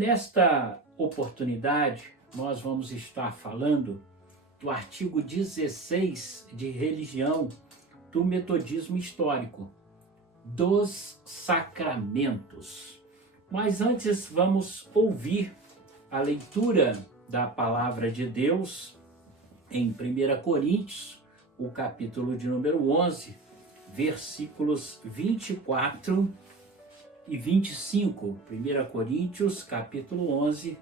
Nesta oportunidade, nós vamos estar falando do artigo 16 de religião do metodismo histórico, dos sacramentos. Mas antes vamos ouvir a leitura da palavra de Deus em 1 Coríntios, o capítulo de número 11, versículos 24 e 25. 1 Coríntios, capítulo 11,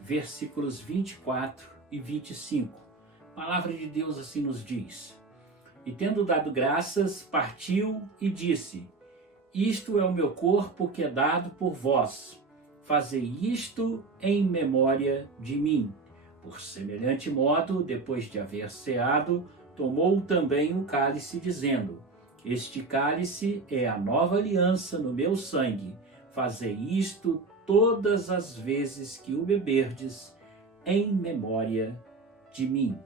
versículos 24 e 25. A palavra de Deus assim nos diz: E tendo dado graças, partiu e disse: Isto é o meu corpo que é dado por vós. Fazei isto em memória de mim. Por semelhante modo, depois de haver ceado, tomou também o cálice, dizendo: Este cálice é a nova aliança no meu sangue. Fazei isto todas as vezes que o beberdes, em memória de mim.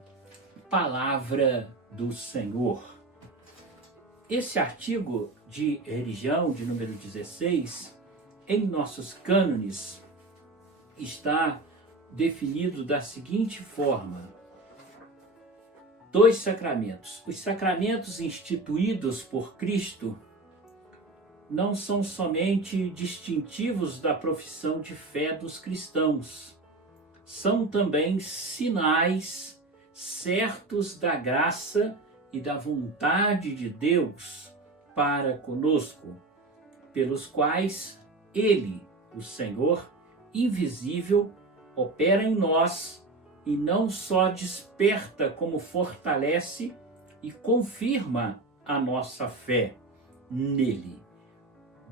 Palavra do Senhor. Esse artigo de religião, de número 16, em nossos cânones, está definido da seguinte forma: dois sacramentos. Os sacramentos instituídos por Cristo não são somente distintivos da profissão de fé dos cristãos, são também sinais certos da graça e da vontade de Deus para conosco, pelos quais Ele, o Senhor invisível, opera em nós e não só desperta, como fortalece e confirma a nossa fé nele.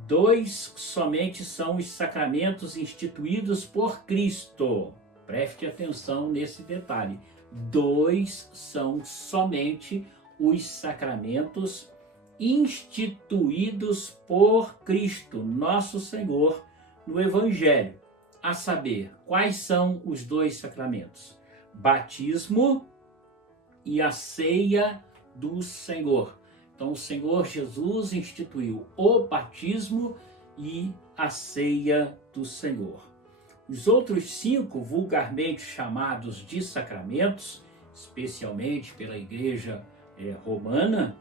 Dois somente são os sacramentos instituídos por Cristo. Preste atenção nesse detalhe. Dois são somente os sacramentos instituídos por Cristo, nosso Senhor, no Evangelho. A saber, quais são os dois sacramentos? Batismo e a ceia do Senhor. Então, o Senhor Jesus instituiu o batismo e a ceia do Senhor. Os outros 5, vulgarmente chamados de sacramentos, especialmente pela Igreja Romana,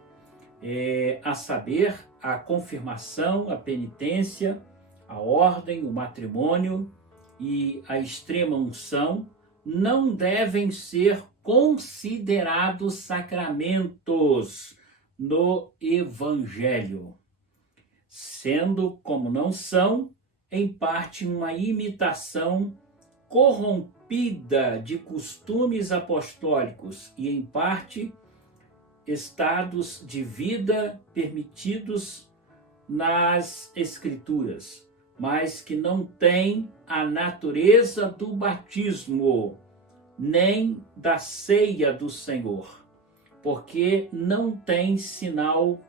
a saber, a confirmação, a penitência, a ordem, o matrimônio e a extrema unção, não devem ser considerados sacramentos no Evangelho, sendo, como não são, em parte uma imitação corrompida de costumes apostólicos e, em parte, estados de vida permitidos nas Escrituras, mas que não têm a natureza do batismo, nem da ceia do Senhor, porque não tem sinal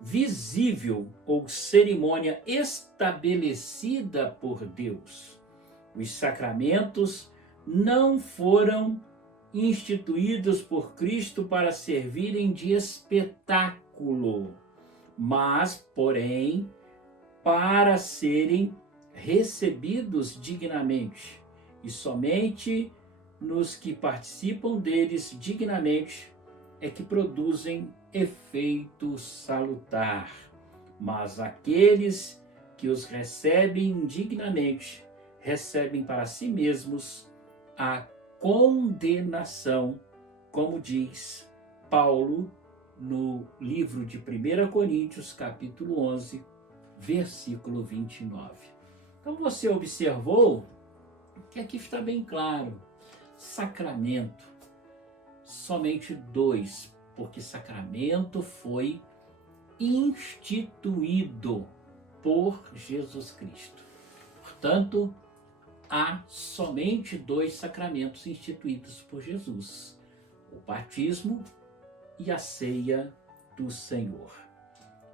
visível ou cerimônia estabelecida por Deus. Os sacramentos não foram instituídos por Cristo para servirem de espetáculo, mas, porém, para serem recebidos dignamente, e somente nos que participam deles dignamente é que produzem efeito salutar. Mas aqueles que os recebem indignamente recebem para si mesmos a condenação, como diz Paulo no livro de 1 Coríntios, capítulo 11, versículo 29. Então você observou que aqui está bem claro: sacramento, somente 2, porque sacramento foi instituído por Jesus Cristo. Portanto, há somente 2 sacramentos instituídos por Jesus: o batismo e a ceia do Senhor.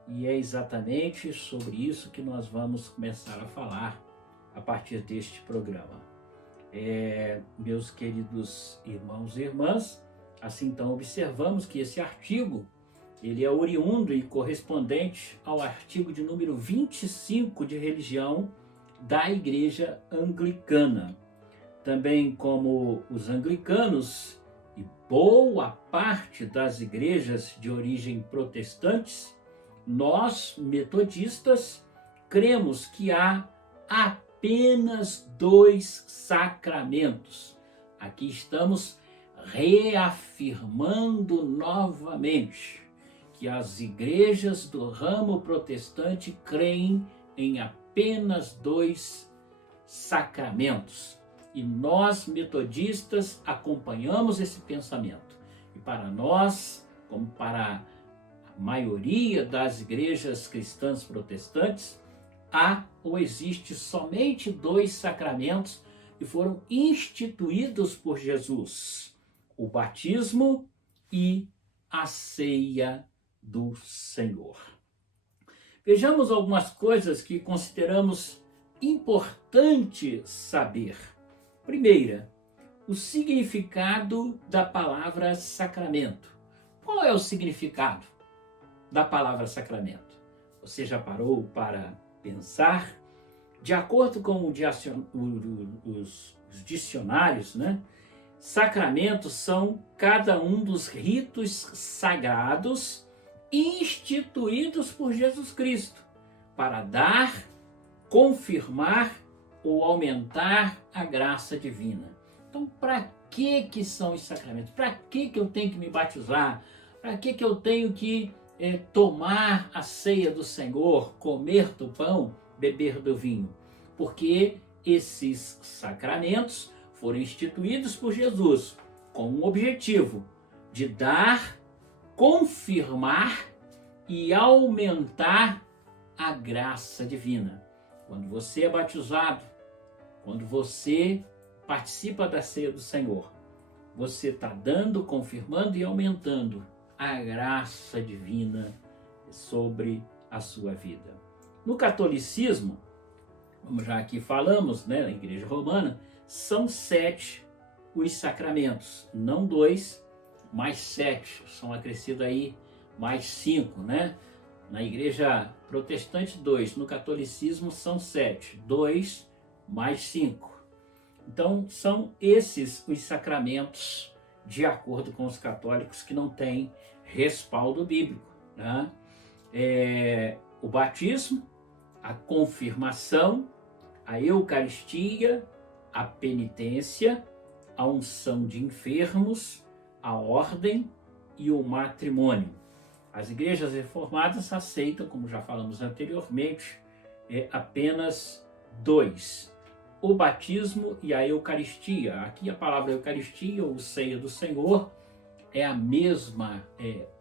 E é exatamente sobre isso que nós vamos começar a falar a partir deste programa. Meus queridos irmãos e irmãs, assim então observamos que esse artigo ele é oriundo e correspondente ao artigo de número 25 de religião da Igreja Anglicana. Também como os anglicanos e boa parte das igrejas de origem protestantes, nós, metodistas, cremos que há apenas 2 sacramentos. Aqui estamos reafirmando novamente que as igrejas do ramo protestante creem em apenas 2 sacramentos. E nós, metodistas, acompanhamos esse pensamento. E para nós, como para a maioria das igrejas cristãs protestantes, há ou existe somente 2 sacramentos que foram instituídos por Jesus: o batismo e a ceia do Senhor. Vejamos algumas coisas que consideramos importante saber. Primeira, o significado da palavra sacramento. Qual é o significado da palavra sacramento? Você já parou para pensar? De acordo com os dicionários, né? Sacramentos são cada um dos ritos sagrados instituídos por Jesus Cristo para dar, confirmar ou aumentar a graça divina. Então, para que são os sacramentos? Para que eu tenho que me batizar? Para que eu tenho que tomar a ceia do Senhor, comer do pão, beber do vinho? Porque esses sacramentos foram instituídos por Jesus com o objetivo de dar, confirmar e aumentar a graça divina. Quando você é batizado, quando você participa da ceia do Senhor, você está dando, confirmando e aumentando a graça divina sobre a sua vida. No catolicismo, como já aqui falamos, né, na Igreja Romana, são 7 os sacramentos, não 2, mais 7, são acrescidos aí mais 5, né? Na Igreja Protestante 2, no catolicismo são 7, 2 mais 5. Então são esses os sacramentos, de acordo com os católicos, que não têm respaldo bíblico, né? O batismo, a confirmação, a Eucaristia, a penitência, a unção de enfermos, a ordem e o matrimônio. As igrejas reformadas aceitam, como já falamos anteriormente, apenas 2: o batismo e a Eucaristia. Aqui a palavra Eucaristia ou ceia do Senhor é a mesma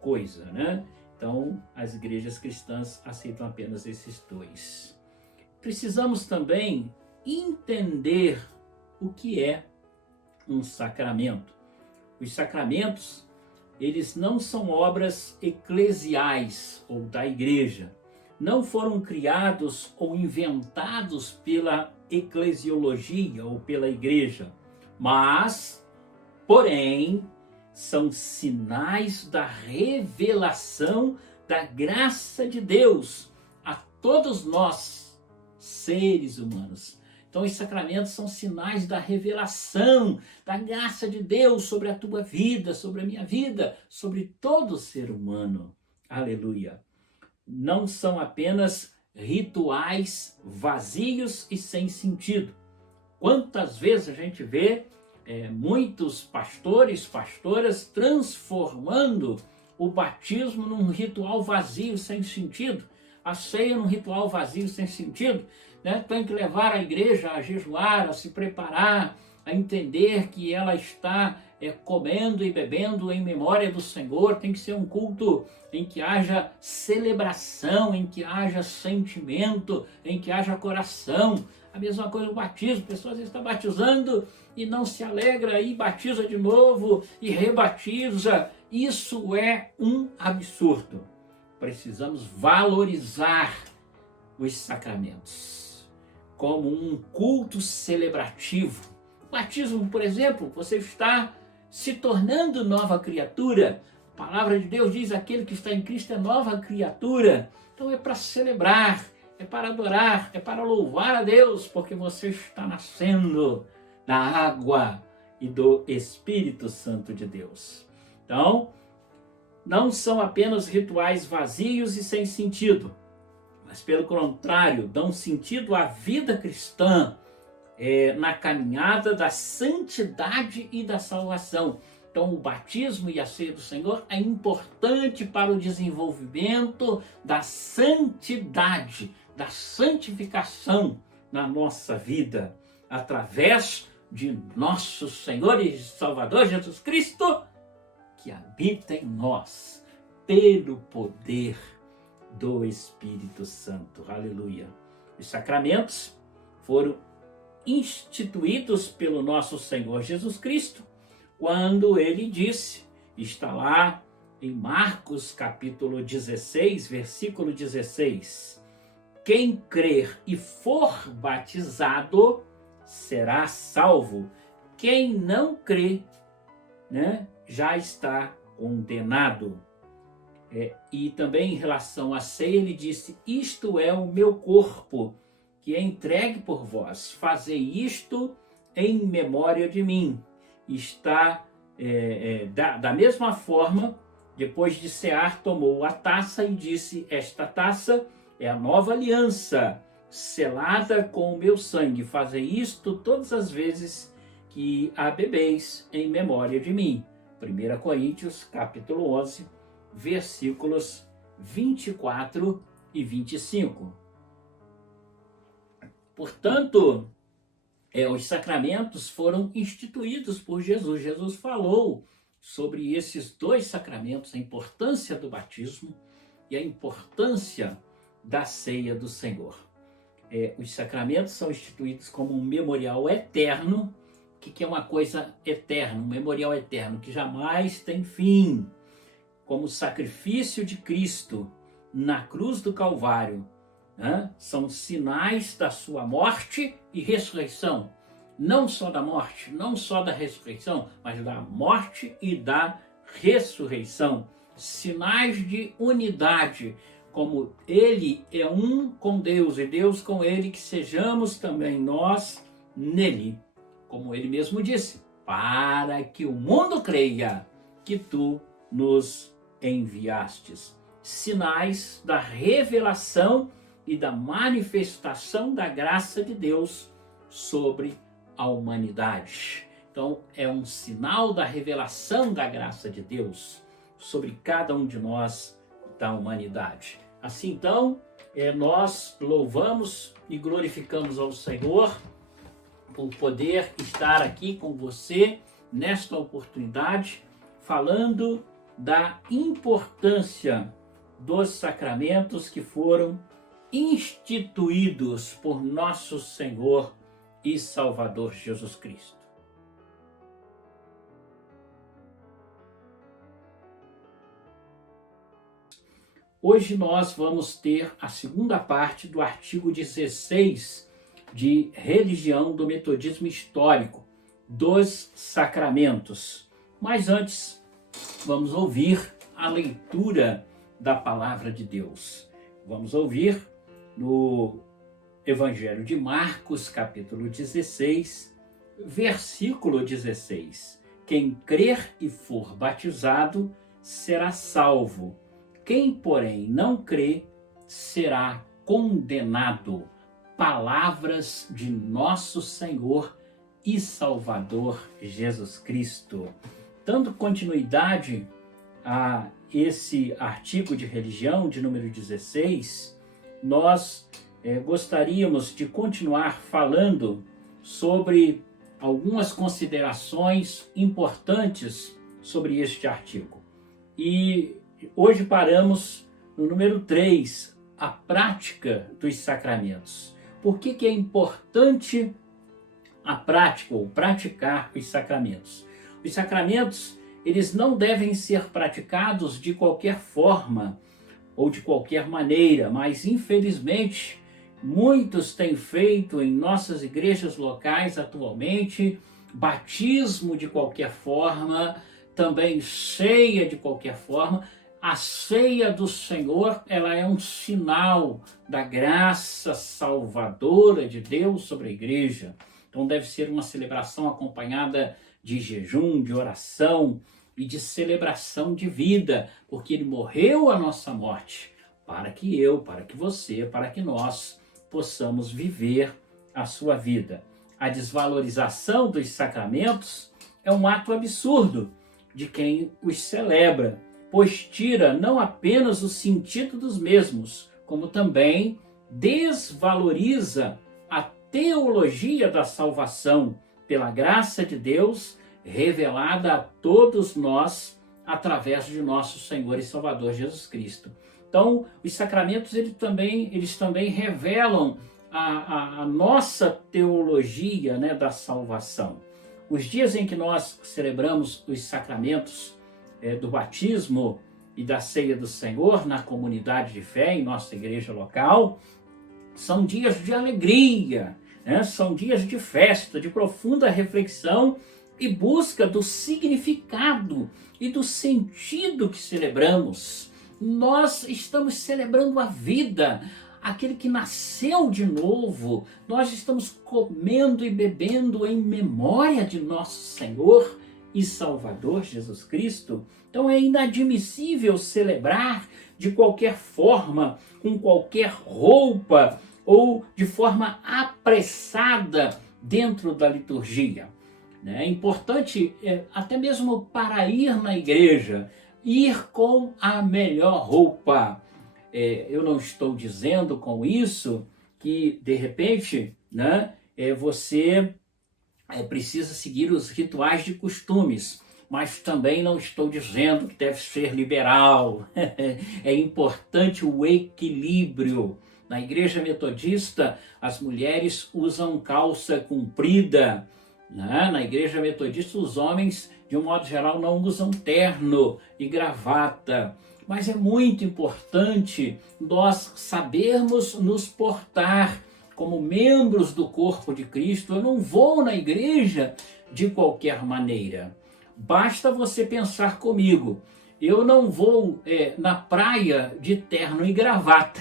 coisa, né? Então, as igrejas cristãs aceitam apenas esses 2. Precisamos também entender o que é um sacramento. Os sacramentos, eles não são obras eclesiais ou da igreja. Não foram criados ou inventados pela eclesiologia ou pela igreja, mas, porém, são sinais da revelação da graça de Deus a todos nós, seres humanos. Então, os sacramentos são sinais da revelação da graça de Deus sobre a tua vida, sobre a minha vida, sobre todo ser humano. Aleluia! Não são apenas rituais vazios e sem sentido. Quantas vezes a gente vê muitos pastores, pastoras transformando o batismo num ritual vazio, sem sentido, a ceia num ritual vazio, sem sentido, né? Tem que levar a igreja a jejuar, a se preparar, a entender que ela está comendo e bebendo em memória do Senhor. Tem que ser um culto em que haja celebração, em que haja sentimento, em que haja coração. A mesma coisa o batismo, a pessoa às vezes está batizando e não se alegra, e batiza de novo e rebatiza. Isso é um absurdo. Precisamos valorizar os sacramentos como um culto celebrativo. O batismo, por exemplo, você está se tornando nova criatura. A palavra de Deus diz: aquele que está em Cristo é nova criatura. Então é para celebrar, é para adorar, é para louvar a Deus, porque você está nascendo da água e do Espírito Santo de Deus. Então, não são apenas rituais vazios e sem sentido, mas pelo contrário, dão sentido à vida cristã, na caminhada da santidade e da salvação. Então, o batismo e a ceia do Senhor é importante para o desenvolvimento da santidade, da santificação na nossa vida, através de nosso Senhor e Salvador Jesus Cristo, que habita em nós, pelo poder do Espírito Santo. Aleluia. Os sacramentos foram instituídos pelo nosso Senhor Jesus Cristo, quando ele disse, está lá em Marcos capítulo 16, versículo 16, quem crer e for batizado será salvo, quem não crê, já está condenado. E também em relação à ceia ele disse, isto é o meu corpo, que é entregue por vós, fazei isto em memória de mim. Está da mesma forma, depois de cear, tomou a taça e disse, esta taça é a nova aliança, selada com o meu sangue, fazei isto todas as vezes que a bebeis em memória de mim. 1 Coríntios capítulo 11, versículos 24 e 25. Portanto, os sacramentos foram instituídos por Jesus. Jesus falou sobre esses dois sacramentos, a importância do batismo e a importância da ceia do Senhor. Os sacramentos são instituídos como um memorial eterno. O que é uma coisa eterna? Um memorial eterno que jamais tem fim. Como o sacrifício de Cristo na cruz do Calvário, são sinais da sua morte e ressurreição. Não só da morte, não só da ressurreição, mas da morte e da ressurreição. Sinais de unidade, como ele é um com Deus e Deus com ele, que sejamos também nós nele. Como ele mesmo disse, para que o mundo creia que tu nos enviastes. Sinais da revelação e da manifestação da graça de Deus sobre a humanidade. Então, é um sinal da revelação da graça de Deus sobre cada um de nós da humanidade. Assim, então, nós louvamos e glorificamos ao Senhor por poder estar aqui com você nesta oportunidade, falando da importância dos sacramentos que foram instituídos por nosso Senhor e Salvador Jesus Cristo. Hoje nós vamos ter a segunda parte do artigo 16 de Religião do Metodismo Histórico, dos Sacramentos. Mas antes, vamos ouvir a leitura da Palavra de Deus. Vamos ouvir no Evangelho de Marcos, capítulo 16, versículo 16. Quem crer e for batizado será salvo. Quem, porém, não crê será condenado. Palavras de nosso Senhor e Salvador Jesus Cristo. Dando continuidade a esse artigo de religião de número 16, nós gostaríamos de continuar falando sobre algumas considerações importantes sobre este artigo. E hoje paramos no número 3, a prática dos sacramentos. Por que é importante a prática ou praticar os sacramentos? Os sacramentos, eles não devem ser praticados de qualquer forma ou de qualquer maneira, mas infelizmente muitos têm feito em nossas igrejas locais atualmente batismo de qualquer forma, também ceia de qualquer forma, a ceia do Senhor, ela é um sinal da graça salvadora de Deus sobre a igreja. Então deve ser uma celebração acompanhada de jejum, de oração e de celebração de vida, porque ele morreu a nossa morte, para que eu, para que você, para que nós possamos viver a sua vida. A desvalorização dos sacramentos é um ato absurdo de quem os celebra, pois tira não apenas o sentido dos mesmos, como também desvaloriza a teologia da salvação pela graça de Deus revelada a todos nós através de nosso Senhor e Salvador Jesus Cristo. Então, os sacramentos eles também revelam a nossa teologia, né, da salvação. Os dias em que nós celebramos os sacramentos do batismo e da ceia do Senhor na comunidade de fé, em nossa igreja local, são dias de alegria, né? São dias de festa, de profunda reflexão e busca do significado e do sentido que celebramos. Nós estamos celebrando a vida, aquele que nasceu de novo. Nós estamos comendo e bebendo em memória de nosso Senhor e Salvador Jesus Cristo. Então é inadmissível celebrar de qualquer forma, com qualquer roupa ou de forma apressada dentro da liturgia. É importante, até mesmo para ir na igreja, ir com a melhor roupa. Eu não estou dizendo com isso que, de repente, né, você precisa seguir os rituais de costumes, mas também não estou dizendo que deve ser liberal. É importante o equilíbrio. Na igreja metodista, as mulheres usam calça comprida. Na igreja metodista, os homens, de um modo geral, não usam terno e gravata. Mas é muito importante nós sabermos nos portar como membros do corpo de Cristo. Eu não vou na igreja de qualquer maneira. Basta você pensar comigo. Eu não vou na praia de terno e gravata,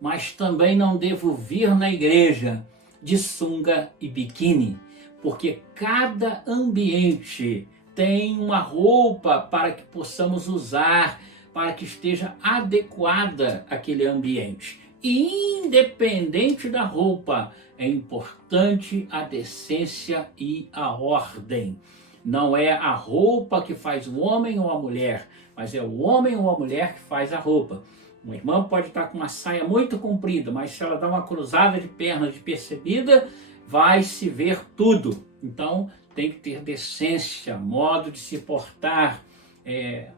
mas também não devo vir na igreja de sunga e biquíni, porque cada ambiente tem uma roupa para que possamos usar, para que esteja adequada àquele ambiente. E independente da roupa, é importante a decência e a ordem. Não é a roupa que faz o homem ou a mulher, mas é o homem ou a mulher que faz a roupa. Uma irmã pode estar com uma saia muito comprida, mas se ela dá uma cruzada de pernas despercebida, vai se ver tudo. Então tem que ter decência, modo de se portar.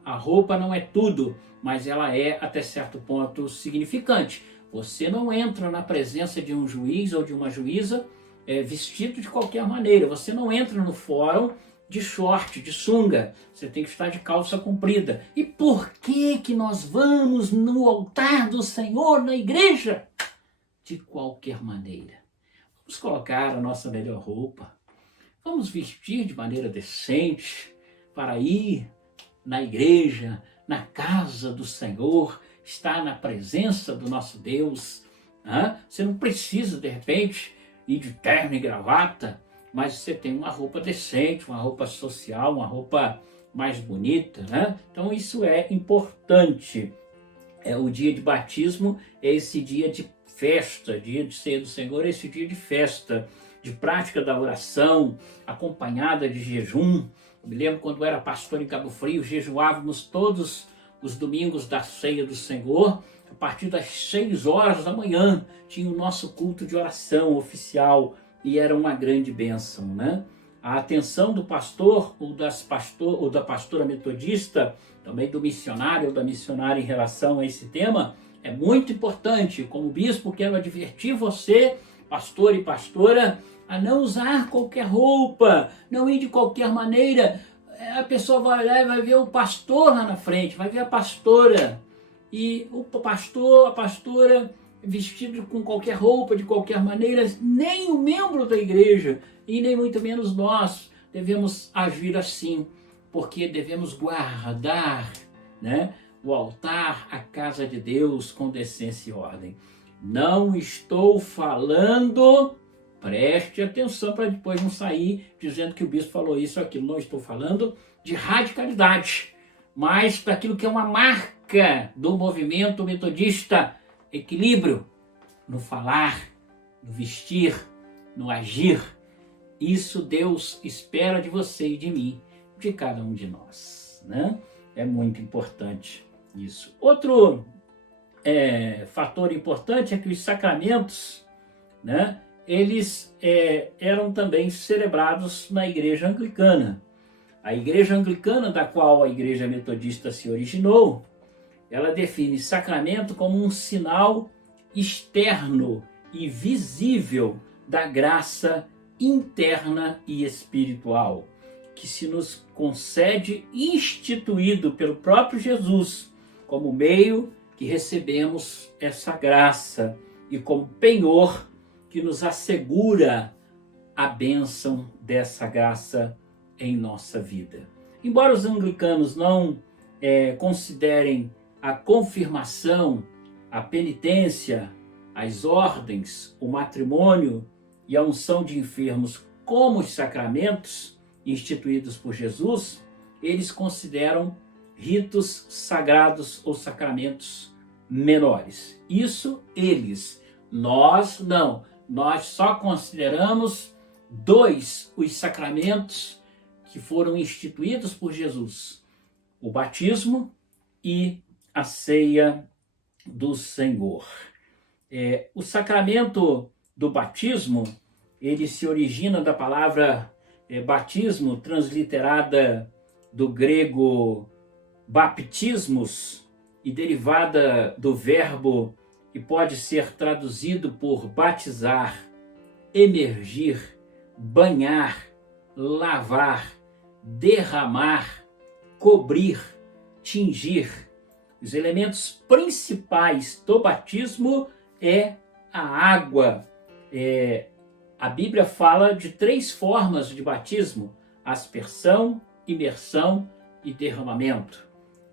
A roupa não é tudo, mas ela é até certo ponto significante. Você não entra na presença de um juiz ou de uma juíza vestido de qualquer maneira. Você não entra no fórum de short, de sunga. Você tem que estar de calça comprida. E por que nós vamos no altar do Senhor, na igreja? De qualquer maneira. Vamos colocar a nossa melhor roupa. Vamos vestir de maneira decente para ir na igreja, na casa do Senhor, estar na presença do nosso Deus. Você não precisa, de repente, ir de terno e gravata, mas você tem uma roupa decente, uma roupa social, uma roupa mais bonita, né? Então isso é importante. O dia de batismo é esse dia de festa, dia de ceia do Senhor, é esse dia de festa, de prática da oração, acompanhada de jejum. Eu me lembro quando eu era pastor em Cabo Frio, jejuávamos todos os domingos da ceia do Senhor. A partir das 6 horas da manhã tinha o nosso culto de oração oficial e era uma grande bênção, né? A atenção do pastor ou da pastora metodista, também do missionário ou da missionária em relação a esse tema, é muito importante. Como bispo, quero advertir você, pastor e pastora, a não usar qualquer roupa, não ir de qualquer maneira. A pessoa vai olhar e vai ver o pastor lá na frente, vai ver a pastora. E o pastor, a pastora, vestido com qualquer roupa, de qualquer maneira, nem o membro da igreja, e nem muito menos nós, devemos agir assim, porque devemos guardar, né, o altar, a casa de Deus com decência e ordem. Não estou falando, preste atenção para depois não sair dizendo que o bispo falou isso ou aquilo. Não estou falando de radicalidade, mas daquilo que é uma marca do movimento metodista: equilíbrio no falar, no vestir, no agir. Isso Deus espera de você e de mim, de cada um de nós, né? É muito importante isso. Outro fator importante é que os sacramentos, né, eles eram também celebrados na igreja anglicana. A igreja anglicana, da qual a igreja metodista se originou, ela define sacramento como um sinal externo e visível da graça interna e espiritual, que se nos concede, instituído pelo próprio Jesus, como meio que recebemos essa graça e como penhor que nos assegura a bênção dessa graça em nossa vida. Embora os anglicanos não considerem a confirmação, a penitência, as ordens, o matrimônio e a unção de enfermos como os sacramentos instituídos por Jesus, eles consideram ritos sagrados ou sacramentos menores. Isso eles. Nós não. Nós só consideramos 2 os sacramentos que foram instituídos por Jesus: o batismo e a ceia do Senhor. O sacramento do batismo, ele se origina da palavra batismo, transliterada do grego baptismos e derivada do verbo que pode ser traduzido por batizar, emergir, banhar, lavar, derramar, cobrir, tingir. Os elementos principais do batismo é a água. A Bíblia fala de 3 formas de batismo: aspersão, imersão e derramamento.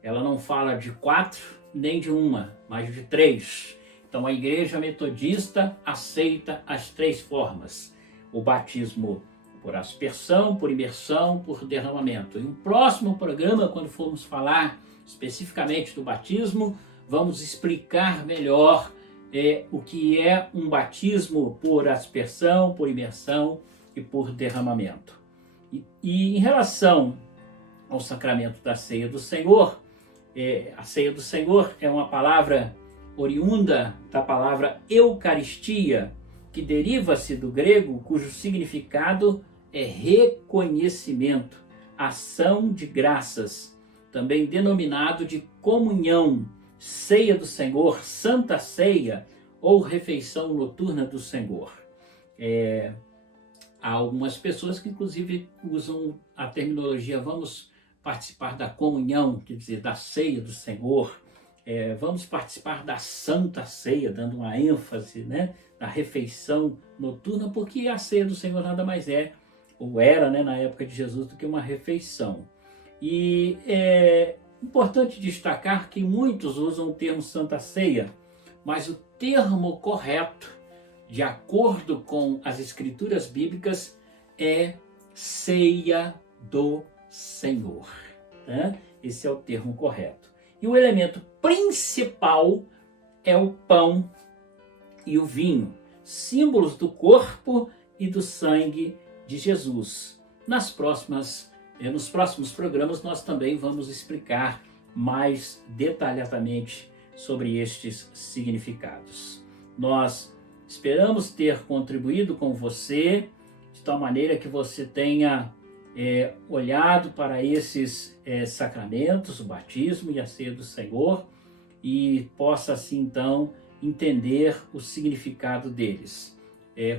Ela não fala de 4 nem de 1, mas de 3. Então a igreja metodista aceita as 3 formas: o batismo por aspersão, por imersão, por derramamento. Em um próximo programa, quando formos falar especificamente do batismo, vamos explicar melhor o que é um batismo por aspersão, por imersão e por derramamento. E em relação ao sacramento da ceia do Senhor, a ceia do Senhor é uma palavra oriunda da palavra Eucaristia, que deriva-se do grego, cujo significado é reconhecimento, ação de graças, também denominado de comunhão, ceia do Senhor, santa ceia ou refeição noturna do Senhor. Há algumas pessoas que inclusive usam a terminologia vamos participar da comunhão, quer dizer, da ceia do Senhor, vamos participar da santa ceia, dando uma ênfase, né, na refeição noturna, porque a ceia do Senhor nada mais ou era, né, na época de Jesus, do que uma refeição. E é importante destacar que muitos usam o termo Santa Ceia, mas o termo correto, de acordo com as escrituras bíblicas, é Ceia do Senhor. Né? Esse é o termo correto. E o elemento principal é o pão e o vinho, símbolos do corpo e do sangue de Jesus. Nos próximos programas nós também vamos explicar mais detalhadamente sobre estes significados. Nós esperamos ter contribuído com você de tal maneira que você tenha olhado para esses sacramentos, o batismo e a ceia do Senhor, e possa assim então entender o significado deles.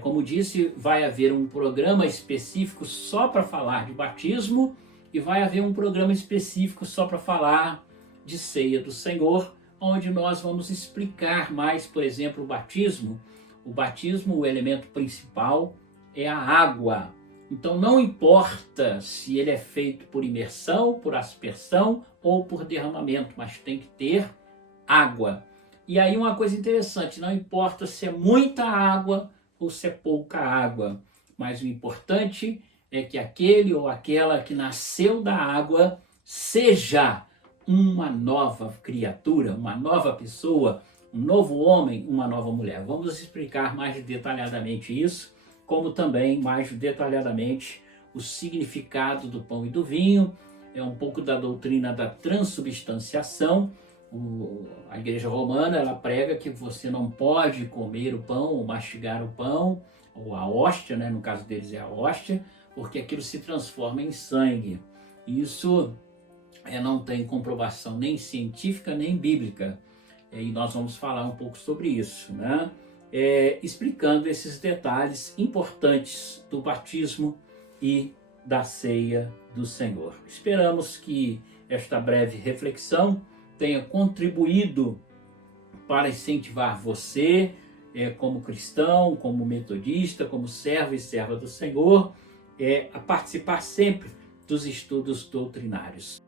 Como disse, vai haver um programa específico só para falar de batismo e vai haver um programa específico só para falar de ceia do Senhor, onde nós vamos explicar mais, por exemplo, o batismo. O batismo, o elemento principal é a água. Então não importa se ele é feito por imersão, por aspersão ou por derramamento, mas tem que ter água. E aí uma coisa interessante, não importa se é muita água ou se é pouca água, mas o importante é que aquele ou aquela que nasceu da água seja uma nova criatura, uma nova pessoa, um novo homem, uma nova mulher. Vamos explicar mais detalhadamente isso, como também mais detalhadamente o significado do pão e do vinho, é um pouco da doutrina da transubstanciação. A Igreja Romana, ela prega que você não pode comer o pão ou mastigar o pão, ou a hóstia, né? No caso deles é a hóstia, porque aquilo se transforma em sangue. Isso não tem comprovação nem científica nem bíblica. E nós vamos falar um pouco sobre isso, né? Explicando esses detalhes importantes do batismo e da ceia do Senhor. Esperamos que esta breve reflexão tenha contribuído para incentivar você, como cristão, como metodista, como servo e serva do Senhor, a participar sempre dos estudos doutrinários.